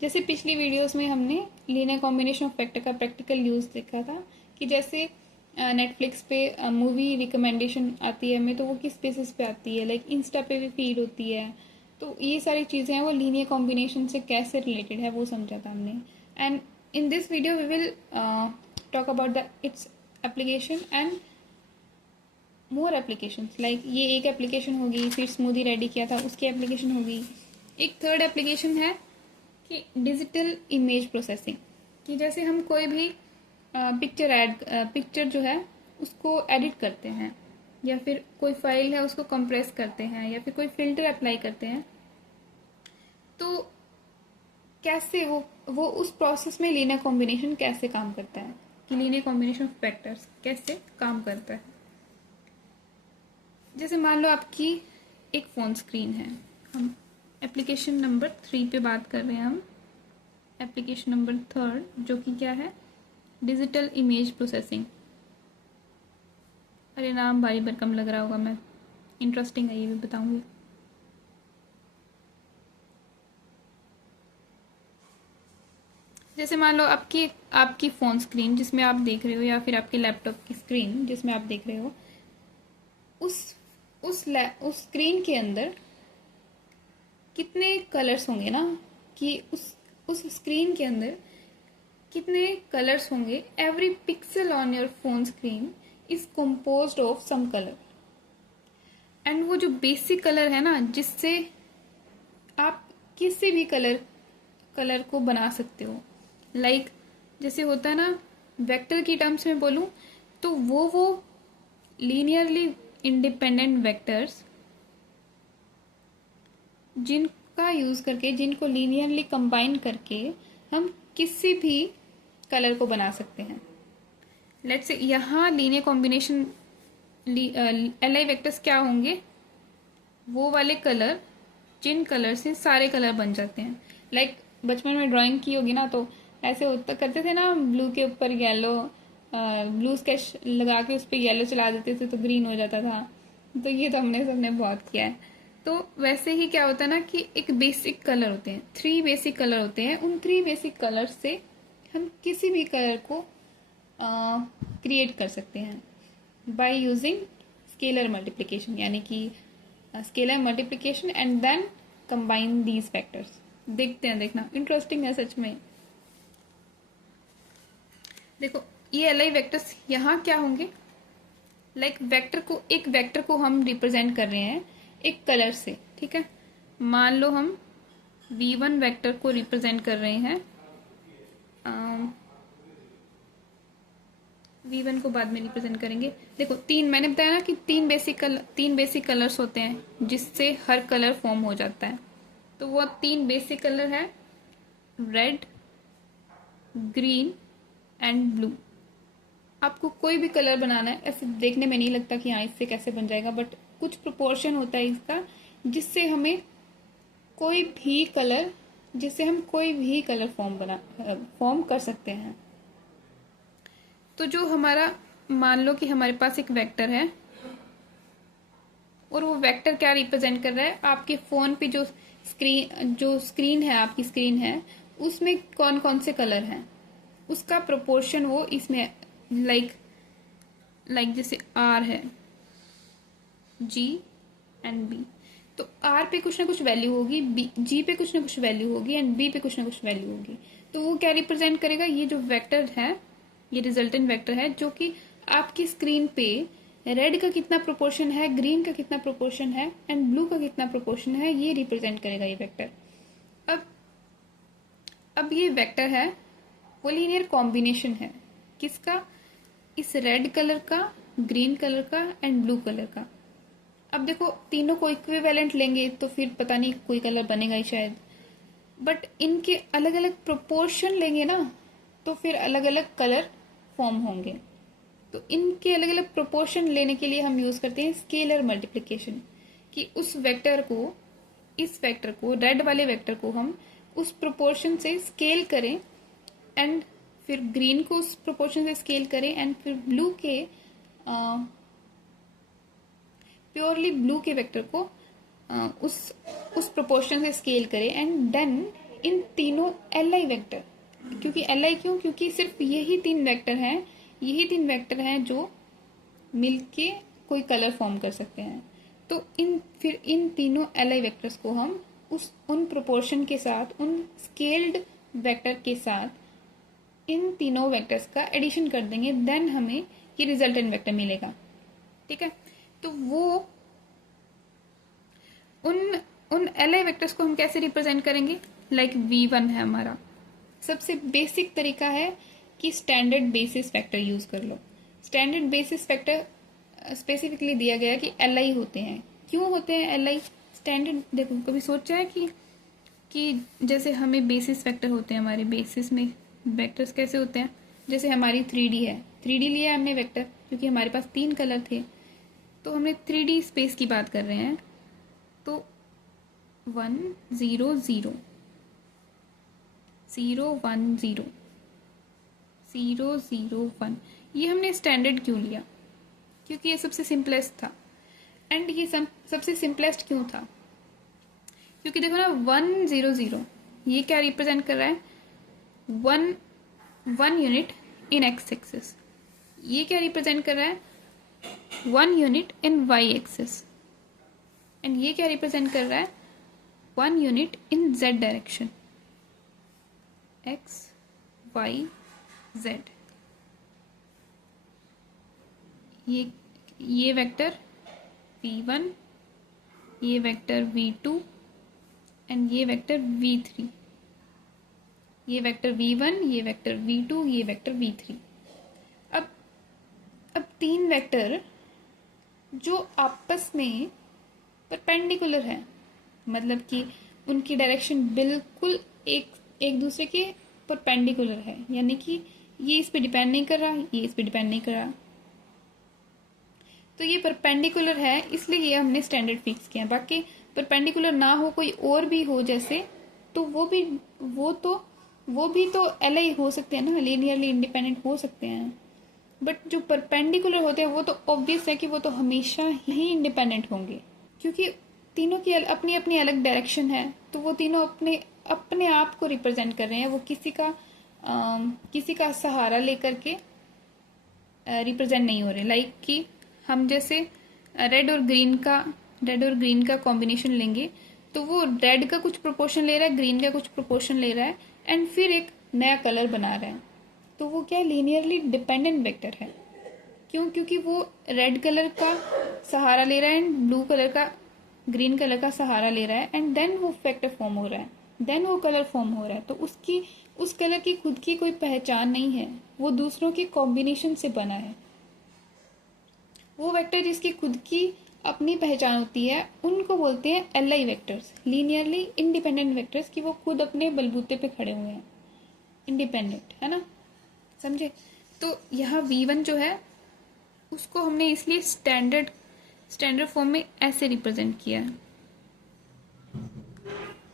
जैसे पिछली वीडियोस में हमने लीनियर कॉम्बिनेशन ऑफ फैक्टर का प्रैक्टिकल यूज़ देखा था कि जैसे नेटफ्लिक्स पे मूवी रिकमेंडेशन आती है हमें, तो वो किस बेसिस पे आती है, लाइक इंस्टा पे भी फीड होती है। तो ये सारी चीज़ें हैं वो लीनियर कॉम्बिनेशन से कैसे रिलेटेड है वो समझा था हमने। And in this video we will talk about the its application and more application. Like ये एक एप्लीकेशन होगी, फिर स्मूदी रेडी किया था उसकी एप्लीकेशन होगी। एक थर्ड एप्लीकेशन है कि डिजिटल इमेज प्रोसेसिंग, कि जैसे हम कोई भी पिक्चर जो है उसको एडिट करते हैं, या फिर कोई फाइल है उसको कंप्रेस करते हैं, या फिर कोई फिल्टर अप्लाई करते हैं, तो कैसे वो उस प्रोसेस में लीनियर कॉम्बिनेशन कैसे काम करता है, कि लीनियर कॉम्बिनेशन ऑफ फैक्टर्स कैसे काम करता है। जैसे मान लो आपकी एक फ़ोन स्क्रीन है, हम एप्लीकेशन नंबर 3 पे बात कर रहे हैं, हम एप्लीकेशन नंबर 3 जो कि क्या है, डिजिटल इमेज प्रोसेसिंग। अरे नाम भारी भरकम लग रहा होगा, मैं इंटरेस्टिंग है ये भी बताऊंगी। जैसे मान लो आपकी आपकी फ़ोन स्क्रीन जिसमें आप देख रहे हो, या फिर आपके लैपटॉप की स्क्रीन जिसमें आप देख रहे हो, उस उस स्क्रीन के अंदर कितने कलर्स होंगे ना, कि उस स्क्रीन के अंदर कितने कलर्स होंगे। Every pixel on your phone screen is composed of some colour. And वो जो बेसिक कलर है ना, जिससे आप किसी भी कलर को बना सकते हो। लाइक जैसे होता है ना, वेक्टर की टर्म्स में बोलूँ तो वो लीनियरली इंडिपेंडेंट वेक्टर्स जिनका यूज़ करके, जिनको लीनियरली कंबाइन करके हम किसी भी कलर को बना सकते हैं। लेट्स से यहाँ linear combination L I vectors क्या होंगे, वो वाले कलर जिन कलर से सारे कलर बन जाते हैं। लाइक बचपन में ड्राइंग की होगी ना, तो ऐसे होता करते थे ना, ब्लू के ऊपर येलो, ब्लू स्केच लगा के उस पर येलो चला देते थे तो ग्रीन हो जाता था। तो ये तो हमने सबने बहुत किया है। तो वैसे ही क्या होता है ना, कि एक बेसिक कलर होते हैं, 3 बेसिक कलर होते हैं। उन 3 बेसिक कलर से हम किसी भी कलर को क्रिएट कर सकते हैं बाय यूजिंग स्केलर मल्टीप्लिकेशन, यानी कि scalar multiplication and then combine these factors. देखते हैं, देखना इंटरेस्टिंग है सच में। देखो ये एल आई वैक्टर्स यहाँ क्या होंगे, लाइक एक वेक्टर को हम रिप्रेजेंट कर रहे हैं एक कलर से, ठीक है। मान लो हम v1 वेक्टर को रिप्रेजेंट कर रहे हैं, v1 को बाद में रिप्रेजेंट करेंगे। देखो मैंने बताया ना कि तीन बेसिक कलर्स होते हैं जिससे हर कलर फॉर्म हो जाता है। तो वो 3 बेसिक कलर है, रेड, ग्रीन एंड ब्लू। आपको कोई भी कलर बनाना है, ऐसे देखने में नहीं लगता कि हाँ इससे कैसे बन जाएगा, बट कुछ प्रोपोर्शन होता है इसका, जिससे हमें कोई भी कलर फॉर्म कर सकते हैं। तो जो हमारा, मान लो कि हमारे पास एक वेक्टर है, और वो वेक्टर क्या रिप्रेजेंट कर रहा है, आपके फोन पे जो स्क्रीन है, आपकी स्क्रीन है, उसमें कौन कौन से कलर हैं, उसका प्रोपोर्शन वो इसमें, लाइक जैसे आर है, जी एंड बी। तो आर पे कुछ ना कुछ वैल्यू होगी, जी पे कुछ ना कुछ वैल्यू होगी, एंड बी पे कुछ ना कुछ वैल्यू होगी। तो वो क्या रिप्रेजेंट करेगा, ये जो वेक्टर है, ये रिजल्टेंट वेक्टर है, जो कि आपकी स्क्रीन पे रेड का कितना प्रोपोर्शन है, ग्रीन का कितना प्रोपोर्शन है, एंड ब्लू का कितना प्रोपोर्शन है, ये रिप्रेजेंट करेगा ये वेक्टर। अब अब ये वेक्टर है वो लीनियर कॉम्बिनेशन है किसका, इस रेड कलर का, ग्रीन कलर का एंड ब्लू कलर का। अब देखो तीनों को इक्विवेलेंट लेंगे तो फिर पता नहीं कोई कलर बनेगा ही शायद, बट इनके अलग अलग प्रोपोर्शन लेंगे ना, तो फिर अलग अलग कलर फॉर्म होंगे। तो इनके अलग अलग प्रोपोर्शन लेने के लिए हम यूज करते हैं स्केलर मल्टीप्लिकेशन, कि इस वेक्टर को, रेड वाले वेक्टर को हम उस प्रोपोर्शन से स्केल करें, एंड फिर ग्रीन को उस प्रोपोर्शन से स्केल करें, एंड फिर ब्लू के प्योरली ब्लू के वेक्टर को उस प्रोपोर्शन से स्केल करें, एंड देन इन तीनों LI वेक्टर, क्योंकि LI क्यों, क्योंकि सिर्फ यही तीन वेक्टर हैं जो मिलके कोई कलर फॉर्म कर सकते हैं। तो फिर इन तीनों LI वेक्टर्स को हम उन प्रोपोर्शन के साथ, उन स्केल्ड वेक्टर के साथ इन तीनों वेक्टर्स का एडिशन कर देंगे, देन हमें ये रिजल्टेंट वेक्टर मिलेगा। ठीक है, तो वो उन LI वेक्टर्स को हम कैसे रिप्रेजेंट करेंगे, लाइक V1 है हमारा। सबसे बेसिक तरीका है कि स्टैंडर्ड बेसिस फैक्टर यूज कर लो। स्टैंडर्ड बेसिस फैक्टर स्पेसिफिकली दिया गया कि LI होते हैं। क्यों होते हैं LI? स्टैंडर्ड, देखो कभी सोचा है कि जैसे हमें बेसिस फैक्टर होते हैं, हमारे बेसिस में वेक्टर्स कैसे होते हैं, जैसे हमारी 3D है, 3D लिया हमने वेक्टर क्योंकि हमारे पास 3 कलर थे, तो हमने 3D स्पेस की बात कर रहे हैं। तो 1 0 0 0 1 0 0 0 1, ये हमने स्टैंडर्ड क्यों लिया? क्योंकि ये सबसे सिंपलेस्ट था। एंड ये सबसे सिंपलेस्ट क्यों था? क्योंकि देखो ना 1 0 0 ये क्या रिप्रेजेंट कर रहा है? One unit in X axis. ये क्या रिप्रेजेंट कर रहा है? 1 unit in Y axis. And ये क्या रिप्रेजेंट कर रहा है? 1 unit in Z direction, X Y Z. ये वेक्टर V1, ये वेक्टर V2 एंड ये वेक्टर V3। ये वेक्टर V1, ये वेक्टर V2, ये वेक्टर V3। अब तीन वेक्टर जो आपस में परपेंडिकुलर हैं, मतलब कि उनकी डायरेक्शन बिल्कुल एक दूसरे के परपेंडिकुलर है, यानी कि ये इस पे डिपेंड नहीं कर रहा, ये इस पे डिपेंड नहीं कर रहा, तो ये परपेंडिकुलर है, इसलिए ये हमने स्टैंडर्ड फिक्स किया। बाकी परपेंडिकुलर ना हो, कोई और भी हो जैसे, तो वो भी तो LI हो सकते हैं ना, लीनियरली इंडिपेंडेंट हो सकते हैं। बट जो परपेंडिकुलर होते हैं वो तो ऑब्वियस है कि वो तो हमेशा ही इंडिपेंडेंट होंगे, क्योंकि तीनों की अपनी अपनी अलग डायरेक्शन है। तो वो तीनों अपने आप को रिप्रेजेंट कर रहे हैं, वो किसी का सहारा लेकर के रिप्रेजेंट नहीं हो रहे। लाइक कि हम जैसे रेड और ग्रीन का कॉम्बिनेशन लेंगे, तो वो रेड का कुछ प्रोपोर्शन ले रहा है, ग्रीन का कुछ प्रोपोर्शन ले रहा है, एंड फिर एक नया कलर बना रहा है। तो वो क्या, लीनियरली डिपेंडेंट वेक्टर है। क्यों? क्योंकि वो रेड कलर का सहारा ले रहा है एंड ग्रीन कलर का सहारा ले रहा है, एंड देन वो वेक्टर फॉर्म हो रहा है, देन वो कलर फॉर्म हो रहा है। तो उस कलर की खुद की कोई पहचान नहीं है, वो दूसरों के कॉम्बिनेशन से बना है। वो वेक्टर जिसकी खुद की अपनी पहचान होती है, उनको बोलते हैं LI vectors, linearly independent vectors, कि वो खुद अपने बलबूते पे खड़े हुए हैं, इंडिपेंडेंट, है ना, समझे? तो यहाँ V1 जो है उसको हमने इसलिए स्टैंडर्ड फॉर्म में ऐसे रिप्रेजेंट किया है,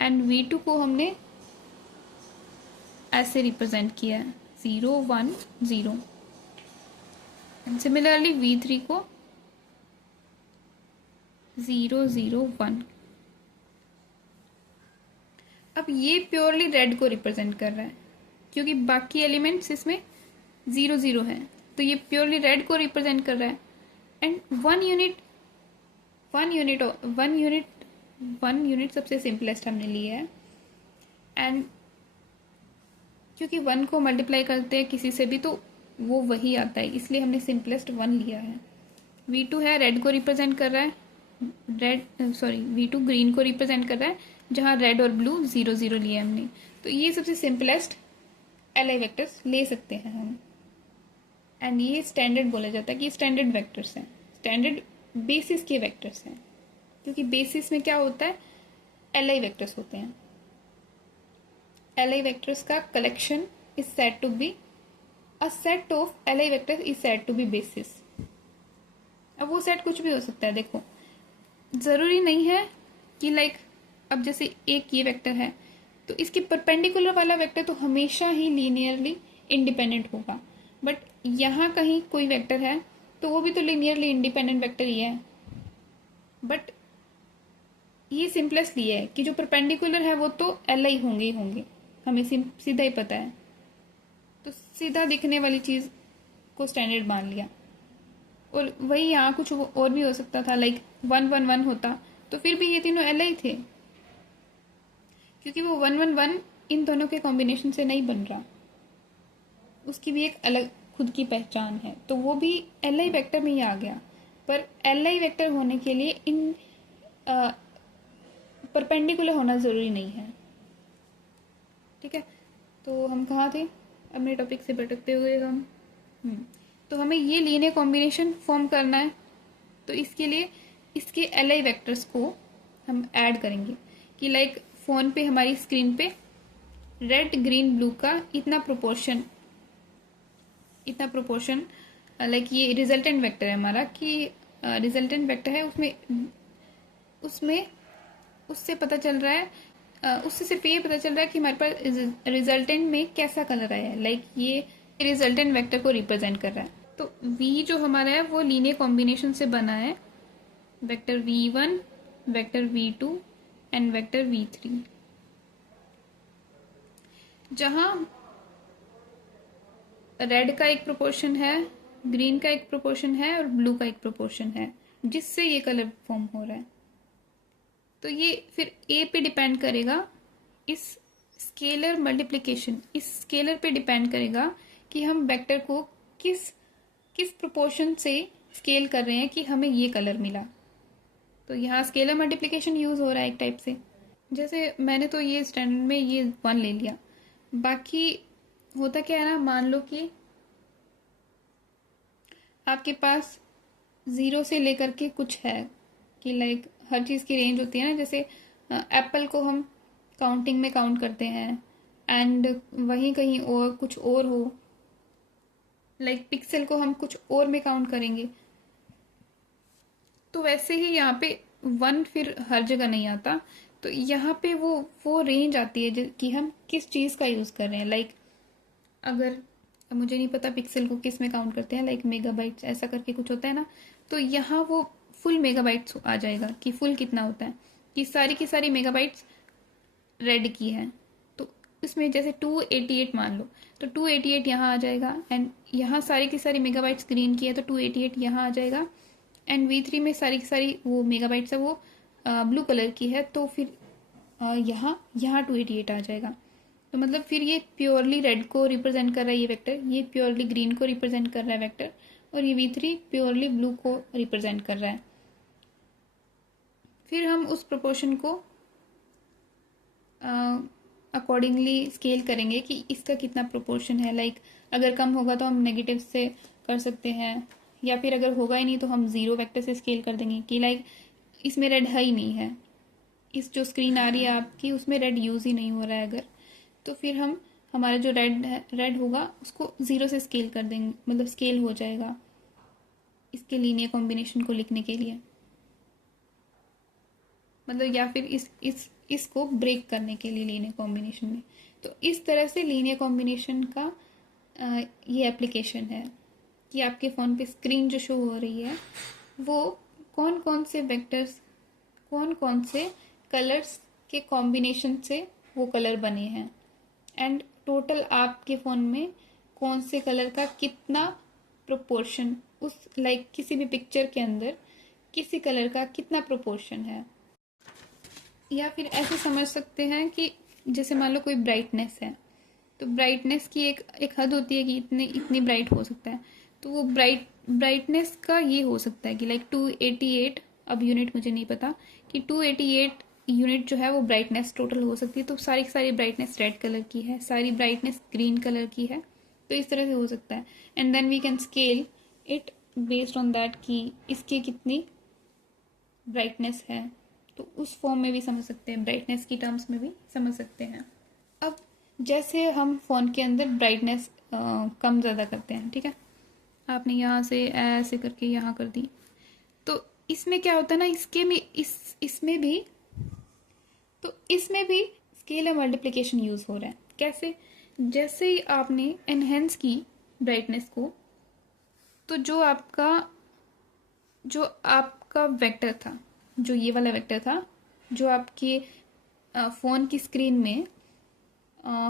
एंड V2 को हमने ऐसे रिप्रेजेंट किया है, 0 1 0। एंड सिमिलरली V3 को 0 0 1। अब ये प्योरली रेड को रिप्रेजेंट कर रहा है, क्योंकि बाकी एलिमेंट्स इसमें 0 0 है, तो ये प्योरली रेड को रिप्रेजेंट कर रहा है। एंड वन यूनिट सबसे सिंपलेस्ट हमने लिया है, एंड क्योंकि 1 को मल्टीप्लाई करते हैं किसी से भी तो वो वही आता है, इसलिए हमने सिंपलेस्ट 1 लिया है। V2 है, रेड को रिप्रेजेंट कर रहा है, V2 ग्रीन को रिप्रेजेंट कर रहा है, जहाँ रेड और ब्लू 0 0 लिया हमने। तो ये सबसे सिंपलेस्ट LI वेक्टर्स ले सकते हैं हम, एंड ये स्टैंडर्ड बोला जाता है कि स्टैंडर्ड वेक्टर्स हैं, स्टैंडर्ड बेसिस के वेक्टर्स हैं, क्योंकि बेसिस में क्या होता है, LI वेक्टर्स होते हैं। LI वेक्टर्स का collection is said to be a set of LI vectors is said to be basis. अब वो सेट कुछ भी हो सकता है, देखो जरूरी नहीं है कि लाइक अब जैसे एक ये वेक्टर है तो इसके परपेंडिकुलर वाला वेक्टर तो हमेशा ही लीनियरली इंडिपेंडेंट होगा, बट यहाँ कहीं कोई वेक्टर है तो वो भी तो लीनियरली इंडिपेंडेंट वेक्टर ही है। बट ये सिंपलेस्ट लिए है कि जो परपेंडिकुलर है वो तो एल आई होंगे ही होंगे, हमें सीधा ही पता है। तो सीधा दिखने वाली चीज़ को स्टैंडर्ड मान लिया। और वही यहाँ कुछ और भी हो सकता था, लाइक 1 1 1 होता तो फिर भी ये तीनों एल आई थे, क्योंकि वो 1 1 1 इन दोनों के कॉम्बिनेशन से नहीं बन रहा, उसकी भी एक अलग खुद की पहचान है, तो वो भी एल आई वैक्टर में ही आ गया। पर एल आई वैक्टर होने के लिए इन परपेंडिकुलर होना ज़रूरी नहीं है। ठीक है, तो हम कहाँ थे, अपने टॉपिक से भटकते हुए हम तो हमें ये लीनियर कॉम्बिनेशन फॉर्म करना है। तो इसके लिए इसके एल आई वैक्टर्स को हम ऐड करेंगे कि लाइक फ़ोन पे हमारी स्क्रीन पे रेड ग्रीन ब्लू का इतना प्रोपोर्शन लाइक ये रिजल्टेंट वेक्टर है हमारा, कि रिजल्टेंट वेक्टर है उसमें उसमें उससे पता चल रहा है, उससे सिर्फ ये पता चल रहा है कि हमारे पास रिजल्टेंट में कैसा कलर आया है, लाइक ये रिजल्टेंट वेक्टर को रिप्रेजेंट कर रहा है। तो v जो हमारा है वो लीनियर कॉम्बिनेशन से बना है, vector v1, vector v2 and vector v3, जहां रेड का एक प्रोपोर्शन है, ग्रीन का एक प्रोपोर्शन है और ब्लू का एक प्रोपोर्शन है, जिससे ये कलर फॉर्म हो रहा है। तो ये फिर ए पे डिपेंड करेगा, इस स्केलर मल्टीप्लिकेशन, इस स्केलर पे डिपेंड करेगा कि हम वेक्टर को किस किस प्रोपोर्शन से स्केल कर रहे हैं कि हमें ये कलर मिला। तो यहाँ स्केलर मल्टीप्लिकेशन यूज हो रहा है एक टाइप से। जैसे मैंने तो ये स्टैंडर्ड में ये 1 ले लिया, बाकी होता क्या है ना, मान लो कि आपके पास 0 से लेकर के कुछ है, कि लाइक हर चीज़ की रेंज होती है ना, जैसे एप्पल को हम काउंटिंग में काउंट करते हैं एंड वहीं कहीं और कुछ और हो, लाइक पिक्सल को हम कुछ और में काउंट करेंगे। तो वैसे ही यहाँ पे 1 फिर हर जगह नहीं आता, तो यहाँ पे वो रेंज आती है कि हम किस चीज़ का यूज़ कर रहे हैं। लाइक अगर मुझे नहीं पता पिक्सल को किस में काउंट करते हैं, लाइक मेगाबाइट्स ऐसा करके कुछ होता है ना, तो यहाँ वो फुल मेगाबाइट्स आ जाएगा कि फुल कितना होता है, कि सारी की सारी मेगाबाइट्स रेड की है। तो इसमें जैसे 288 मान लो, तो 288 यहाँ आ जाएगा, एंड यहाँ सारी की सारी मेगाबाइट्स ग्रीन की है तो 288 यहाँ आ जाएगा, एंड v3 में सारी की सारी वो मेगाबाइट्स है वो ब्लू कलर की है, तो फिर यहाँ 288 आ जाएगा। तो मतलब फिर ये प्योरली रेड को रिप्रेजेंट कर रहा है ये वेक्टर, ये प्योरली ग्रीन को रिप्रेजेंट कर रहा है वेक्टर, और ये v3 प्योरली ब्लू को रिप्रेजेंट कर रहा है। फिर हम उस प्रोपोर्शन को अकॉर्डिंगली स्केल करेंगे कि इसका कितना प्रोपोर्शन है। लाइक अगर कम होगा तो हम नेगेटिव से कर सकते हैं, या फिर अगर होगा ही नहीं तो हम 0 वेक्टर से स्केल कर देंगे कि लाइक इसमें रेड है ही नहीं है, इस जो स्क्रीन आ रही है आपकी उसमें रेड यूज़ ही नहीं हो रहा है अगर, तो फिर हम हमारा जो रेड होगा उसको 0 से स्केल कर देंगे, मतलब स्केल हो जाएगा इसके लीनियर कॉम्बिनेशन को लिखने के लिए, मतलब या फिर इसको ब्रेक करने के लिए लीनियर कॉम्बिनेशन में। तो इस तरह से लीनियर कॉम्बिनेशन का ये एप्लीकेशन है कि आपके फ़ोन पे स्क्रीन जो शो हो रही है वो कौन कौन से वेक्टर्स, कौन कौन से कलर्स के कॉम्बिनेशन से वो कलर बने हैं, एंड टोटल आपके फ़ोन में कौन से कलर का कितना प्रोपोर्शन, उस लाइक किसी भी पिक्चर के अंदर किसी कलर का कितना प्रोपोर्शन है। या फिर ऐसे समझ सकते हैं कि जैसे मान लो कोई ब्राइटनेस है, तो ब्राइटनेस की एक हद होती है कि इतनी ब्राइट हो सकता है, तो वो ब्राइटनेस का ये हो सकता है कि लाइक 288, अब यूनिट मुझे नहीं पता, कि 288 यूनिट जो है वो ब्राइटनेस टोटल हो सकती है। तो सारी की सारी ब्राइटनेस रेड कलर की है, सारी ब्राइटनेस ग्रीन कलर की है, तो इस तरह से हो सकता है। And then we can scale it based on that कि इसकी कितनी ब्राइटनेस है, तो उस फॉर्म में भी समझ सकते हैं, ब्राइटनेस की टर्म्स में भी समझ सकते हैं। अब जैसे हम फ़ोन के अंदर ब्राइटनेस कम ज़्यादा करते हैं, ठीक है, आपने यहाँ से ऐसे करके यहाँ कर दी, तो इसमें क्या होता है ना, इसमें भी स्केलर मल्टीप्लिकेशन यूज़ हो रहा है। कैसे, जैसे ही आपने एनहेंस की ब्राइटनेस को, तो जो आपका वेक्टर था, जो ये वाला वेक्टर था, जो आपके फ़ोन की स्क्रीन में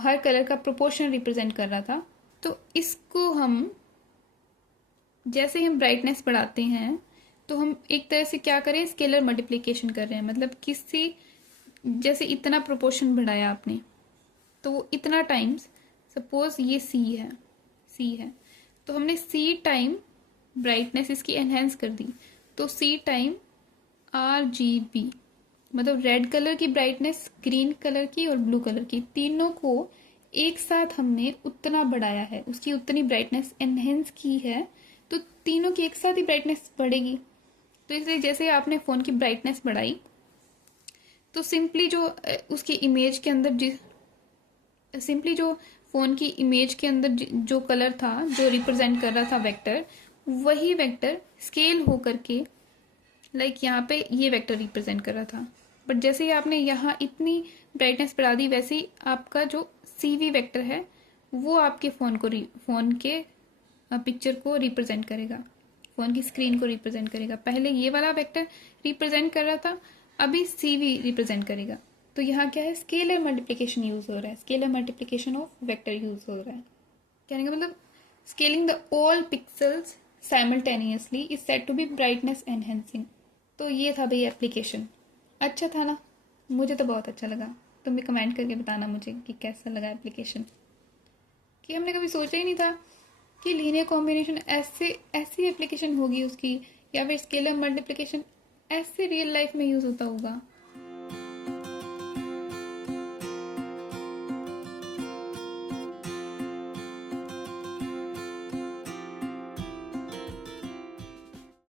हर कलर का प्रोपोर्शन रिप्रेजेंट कर रहा था। तो इसको हम जैसे हम ब्राइटनेस बढ़ाते हैं तो हम एक तरह से क्या करें, स्केलर मल्टीप्लिकेशन कर रहे हैं। मतलब किसी जैसे इतना प्रोपोर्शन बढ़ाया आपने तो वो इतना टाइम्स, सपोज ये सी है तो हमने सी टाइम ब्राइटनेस इसकी एनहेंस कर दी, तो सी टाइम RGB, मतलब रेड कलर की ब्राइटनेस, ग्रीन कलर की और ब्लू कलर की, तीनों को एक साथ हमने उतना बढ़ाया है, उसकी उतनी ब्राइटनेस एनहेंस की है, तो तीनों की एक साथ ही ब्राइटनेस बढ़ेगी। तो इसलिए जैसे आपने फ़ोन की ब्राइटनेस बढ़ाई तो सिंपली जो उसकी इमेज के अंदर सिंपली जो फ़ोन की इमेज के अंदर जो कलर था, जो रिप्रेजेंट कर रहा था वेक्टर, वही वेक्टर स्केल हो करके लाइक यहाँ पे ये वेक्टर रिप्रेजेंट कर रहा था। बट जैसे ही आपने यहाँ इतनी ब्राइटनेस बढ़ा दी, वैसे ही आपका जो CV वेक्टर है वो आपके फ़ोन के पिक्चर को रिप्रेजेंट करेगा, फ़ोन की स्क्रीन को रिप्रेजेंट करेगा। पहले ये वाला वेक्टर रिप्रेजेंट कर रहा था, अभी CV रिप्रेजेंट करेगा। तो यहाँ क्या है, स्केलर मल्टीप्लिकेशन यूज़ हो रहा है, scalar multiplication of vector use हो रहा है। कहने का मतलब scaling the all pixels simultaneously is said to be brightness enhancing. तो ये था भाई एप्लीकेशन। अच्छा था ना? मुझे तो बहुत अच्छा लगा। तुम भी कमेंट करके बताना मुझे कि कैसा लगा एप्लीकेशन। कि हमने कभी सोचा ही नहीं था कि लीनियर कॉम्बिनेशन ऐसी एप्लीकेशन होगी उसकी, या फिर स्केलर मल्टीप्लिकेशन ऐसे रियल लाइफ में यूज़ होता होगा।